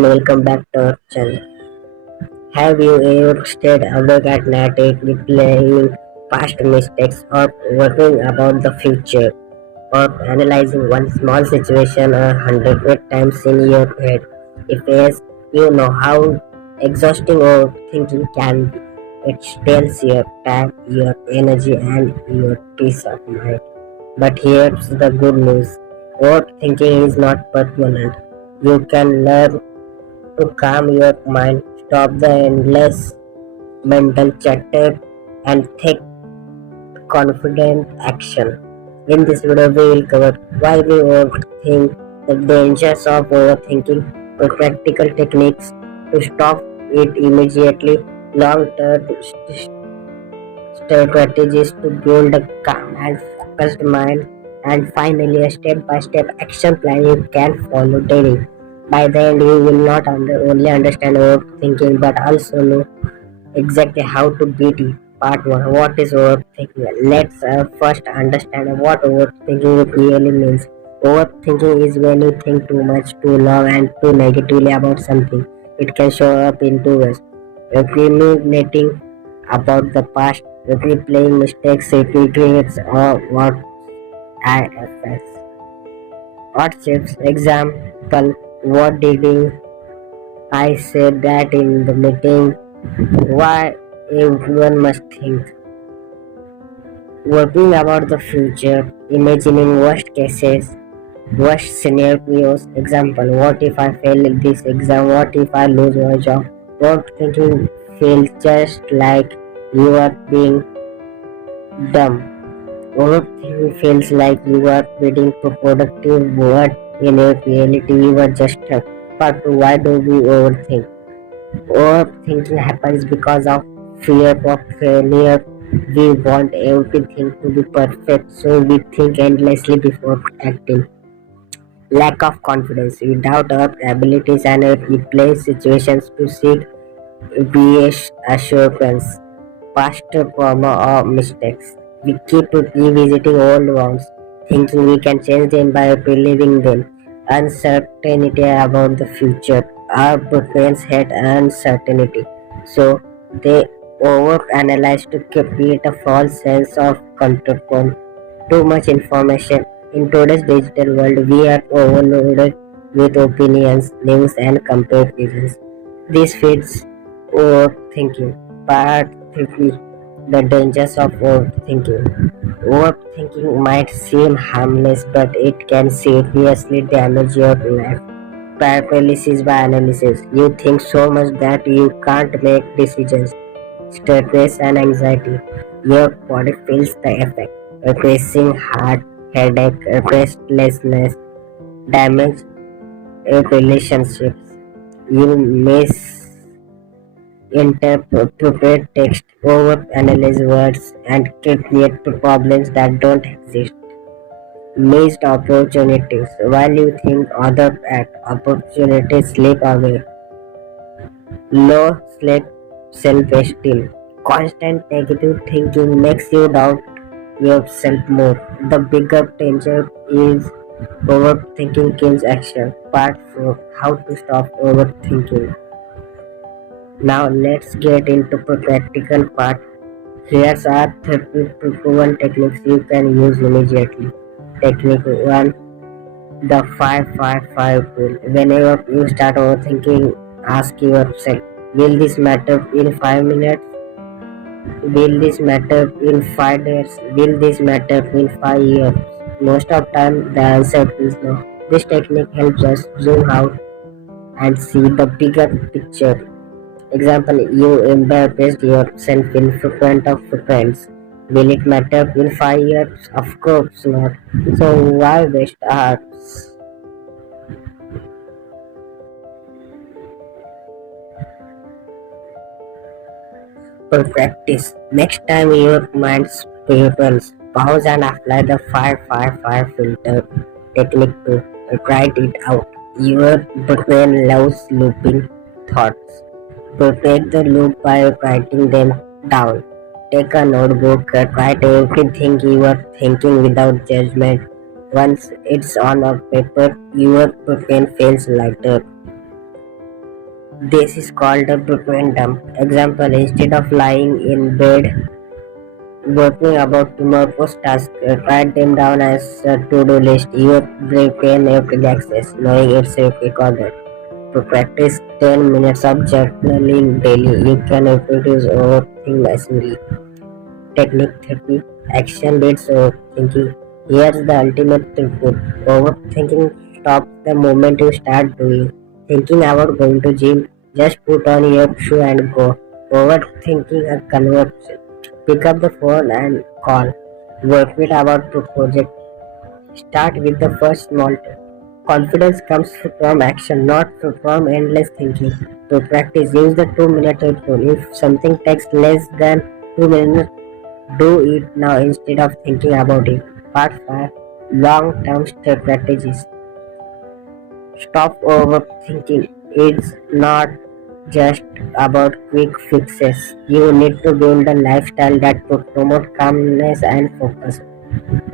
Welcome back to our channel. Have you ever stayed awake at night replaying past mistakes or worrying about the future or analyzing one small situation 100 times in your head? If yes, you know how exhausting overthinking can be. It steals your time, your energy and your peace of mind. But here's the good news. Overthinking is not permanent. You can learn to calm your mind, stop the endless mental chatter, and take confident action. In this video, we will cover why we overthink, the dangers of overthinking, the practical techniques to stop it immediately, long-term strategies to build a calm and focused mind, and finally a step-by-step action plan you can follow daily. By the end, you will not only understand overthinking but also know exactly how to beat it. Part 1. What is overthinking? Let's first understand what overthinking really means. Overthinking is when you think too much, too long, and too negatively about something. It can show up in two ways: ruminating about the past, replaying mistakes, regrets, or what IFS. What shapes? Example: what did I say that in the meeting? Why everyone must think. Worrying about the future, imagining worst cases, worst scenarios. Example: what if I fail in this exam? What if I lose my job? Overthinking feels just like you are being dumb. Overthinking feels like you are being productive, but in reality you are just stuck. But why do we overthink? Overthinking happens because of fear of failure. We want everything to be perfect, so we think endlessly before acting. Lack of confidence. We doubt our abilities and replay situations to seek reassurance. Past trauma or mistakes. We keep revisiting old ones, thinking we can change them by reliving them. Uncertainty about the future. Our brains hate uncertainty, so they overanalyze to create a false sense of control. Too much information. In today's digital world, we are overloaded with opinions, news, and comparisons. This feeds overthinking. Part 3. The dangers of overthinking. Overthinking might seem harmless, but it can seriously damage your life. Paralysis by analysis. You think so much that you can't make decisions. Stress and anxiety. Your body feels the effect. A racing heart, headache, restlessness, damage relationships. You misinterpret text, overanalyze words, and create problems that don't exist. Missed opportunities. While you think other act, opportunities slip away. Low self-esteem. Constant negative thinking makes you doubt yourself more. The bigger danger is overthinking kills action. Part 4. How to stop overthinking. Now let's get into the practical part. Here are 30 proven techniques you can use immediately. Technique 1. The 5-5-5 rule. Whenever you start overthinking, ask yourself, will this matter in 5 minutes? Will this matter in 5 days? Will this matter in 5 years? Most of time the answer is no. This technique helps us zoom out and see the bigger picture. Example, you embarrassed yourself in front of friends. Will it matter in 5 years? Of course not. So why waste hours? For practice, next time your mind spirals, pause and apply the 5-5-5 filter technique to write it out. Your brain loves looping thoughts. Protect the loop by writing them down. Take a notebook, write everything you are thinking without judgment. Once it's on a paper, your brain feels lighter. This is called a brain dump. Example, instead of lying in bed working about tomorrow's task, write them down as a to-do list. Your brain relaxes, knowing it's recorded. To practice 10 minutes of journaling daily, you can reduce overthinking massively. Technique 30. Action beats overthinking. Here's the ultimate truth. Overthinking stops the moment you start doing. Thinking about going to gym, just put on your shoe and go. Overthinking a conversation. Pick up the phone and call. Work with about the project. Start with the first small step. Confidence comes from action, not from endless thinking. To practice, use the 2 minute rule. If something takes less than 2 minutes, do it now instead of thinking about it. Part 5. Long term strategies. Stop overthinking. It's not just about quick fixes. You need to build a lifestyle that promotes calmness and focus.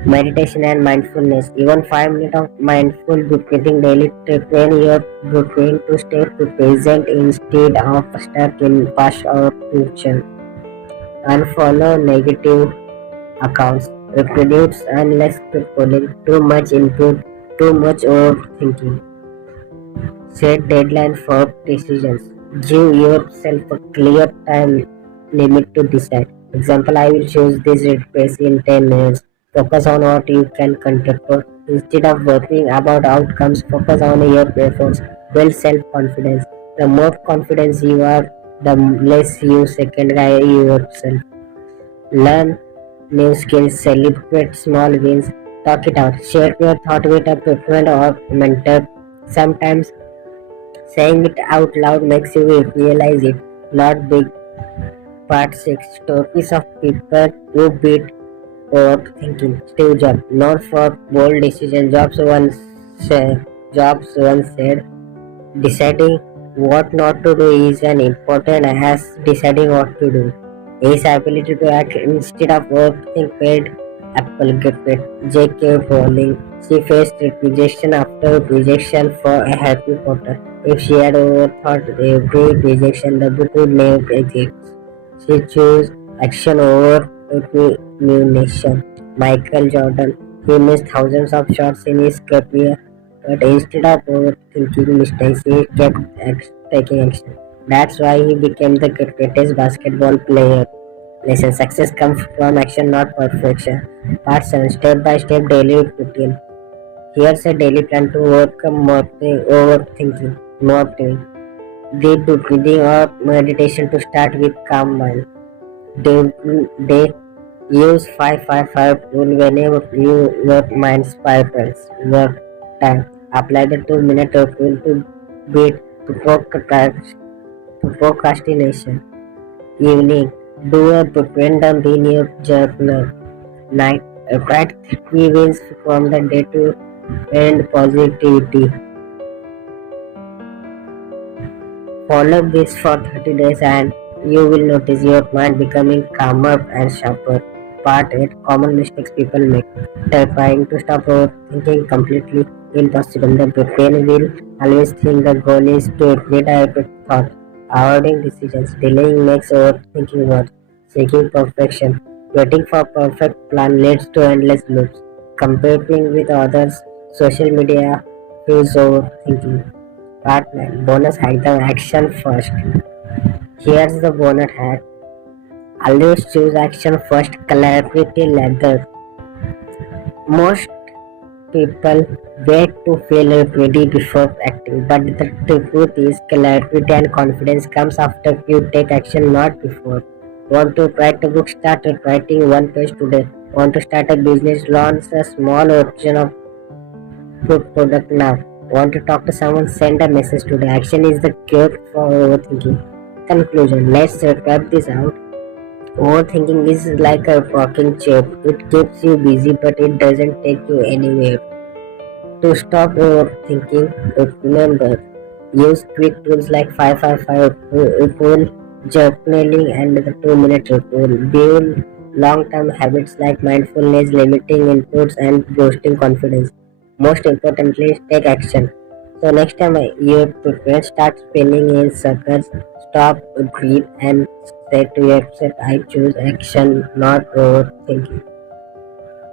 Meditation and mindfulness. Even 5 minutes of mindful breathing daily to train your brain to stay present instead of stuck in past or future. Unfollow negative accounts. Reproduce endless scrolling, too much input, too much overthinking. Set deadline for decisions. Give yourself a clear time limit to decide. Example, I will choose this recipe in 10 minutes. Focus on what you can control. Instead of worrying about outcomes, focus on your efforts. Build self-confidence. The more confidence you are, the less you second guide yourself. Learn new skills, celebrate small wins, talk it out, share your thought with a friend or mentor. Sometimes saying it out loud makes you realize it, not big. Part 6. Stories of people who beat overthinking. Steve Jobs, known for bold decisions, Jobs once said, deciding what not to do is as important as deciding what to do. His ability to act instead of overthink paid Apple gifted J.K. Rowling. She faced rejection after rejection for a Harry Potter. If she had overthought every rejection, the book would never exist. She chose action over rumination. Michael Jordan, he missed thousands of shots in his career, but instead of overthinking mistakes, he kept taking action. That's why he became the greatest basketball player. Lesson success comes from action, not perfection. Part 7. Step by step daily routine. Here's a daily plan to overcome overthinking. Motivating. Deep breathing or meditation to start with calm mind. They use 5-5-5 rule whenever your mind spirals. Work time. Apply the 2 minute rule to beat procrastination. Evening. Do a brain dump in your journal. Night. Write 3 wins from the day to end positivity. Follow this for 30 days and you will notice your mind becoming calmer and sharper. Part 8. Common mistakes people make. Trying to stop overthinking completely impossible. The brain will always think the goal is to redirect thought. Avoiding decisions. Delaying makes overthinking worse. Seeking perfection. Waiting for perfect plan leads to endless loops. Comparing with others. Social media fuels overthinking. Part 9. Bonus hack, the action first. Here's the bonus hack. Always choose action first, clarity later. Most people wait to feel ready before acting, but the truth is clarity and confidence comes after you take action, not before. Want to write a book? Start writing one page today. Want to start a business? Launch a small version of product now. Want to talk to someone? Send a message today. Action is the cure for overthinking. Conclusion. Let's wrap this out. Overthinking is like a rocking chair. It keeps you busy but it doesn't take you anywhere. To stop overthinking, remember, use quick tools like 5-5-5 rule, journaling and the 2 minute rule. Build long-term habits like mindfulness, limiting inputs and boosting confidence. Most importantly, take action. So next time you prepare, start spinning in circles, stop, breathe, and say to yourself, I choose action, not overthinking.